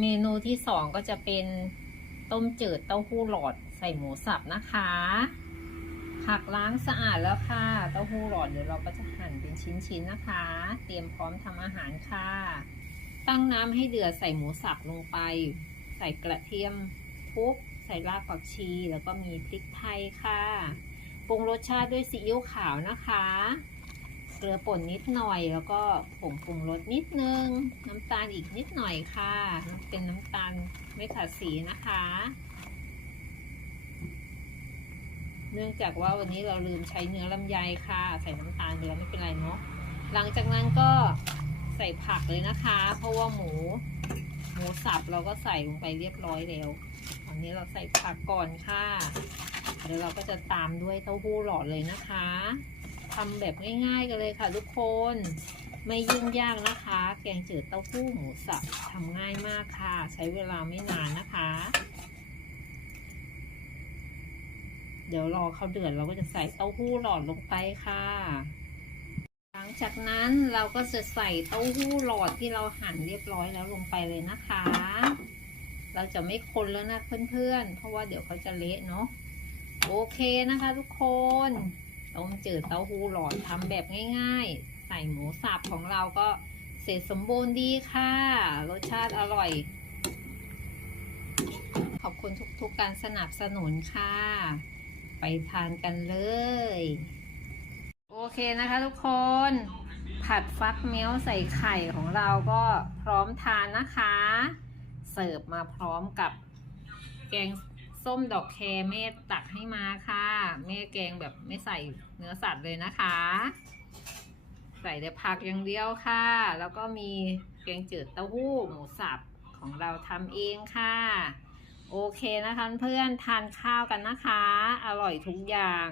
เมนูที่สองก็จะเป็นต้มจืดเต้าหู้หลอดใส่หมูสับนะคะ ผักล้างสะอาดแล้วค่ะ เต้าหู้หลอดเดี๋ยวเราก็จะหั่นเป็นชิ้นๆนะคะ เตรียมพร้อมทำอาหารค่ะ ตั้งน้ำให้เดือดใส่หมูสับลงไป ใส่กระเทียมทุบใส่รากผักชีแล้วก็มีพริกไทยค่ะ ปรุงรสชาติด้วยซีอิ๊วขาวนะคะ ลือป่นนิดหน่อย แล้วก็ผงปรุงรสนิดนึง น้ำตาลอีกนิดหน่อยค่ะ เป็นน้ำตาลไม่ขัดสีนะคะ เนื่องจากว่าวันนี้เราลืมใช้เนื้อลำไยค่ะ ใส่น้ำตาลไปแล้วไม่เป็นไรเนาะ หลังจากนั้นก็ใส่ผักเลยนะคะ เพราะว่าหมู หมูสับเราก็ใส่ลงไปเรียบร้อยแล้วอันนี้เราใส่ผักก่อนค่ะ เดี๋ยวเราก็จะตามด้วยเต้าหู้หลอดเลยนะคะ ทำแบบง่ายๆกันเลยค่ะทุกคน ไม่ยุ่งยากนะคะ แกงจืดเต้าหู้หมูสับทำง่ายมากค่ะ ใช้เวลาไม่นานนะคะ เดี๋ยวรอเขาเดือดเราก็จะใส่เต้าหู้หลอดลงไปค่ะ หลังจากนั้นเราก็จะใส่เต้าหู้หลอดที่เราหั่นเรียบร้อยแล้วลงไปเลยนะคะ เราจะไม่คนแล้วนะเพื่อนๆ เพราะว่าเดี๋ยวเขาจะเละเนาะโอเคนะคะทุกคน ต้มจืดเต้าหู้หลอดทำแบบง่ายๆ ใส่หมูสับของเราก็เสร็จสมบูรณ์ดีค่ะ รสชาติอร่อย ขอบคุณทุกๆการสนับสนุนค่ะ ไปทานกันเลย โอเคนะคะทุกคน ผัดฟักเมี๊ยวใส่ไข่ของเราก็พร้อมทานนะคะ เสิร์ฟมาพร้อมกับแกง ส้มดอกแครแม่ตักให้มาค่ะแม่แกงแบบไม่ใส่เนื้อสัตว์เลยนะคะ ใส่แต่ผักอย่างเดียวค่ะ แล้วก็มีแกงจืดเต้าหู้หมูสับของเราทำเองค่ะ โอเคนะคะเพื่อนทานข้าวกันนะคะ อร่อยทุกอย่าง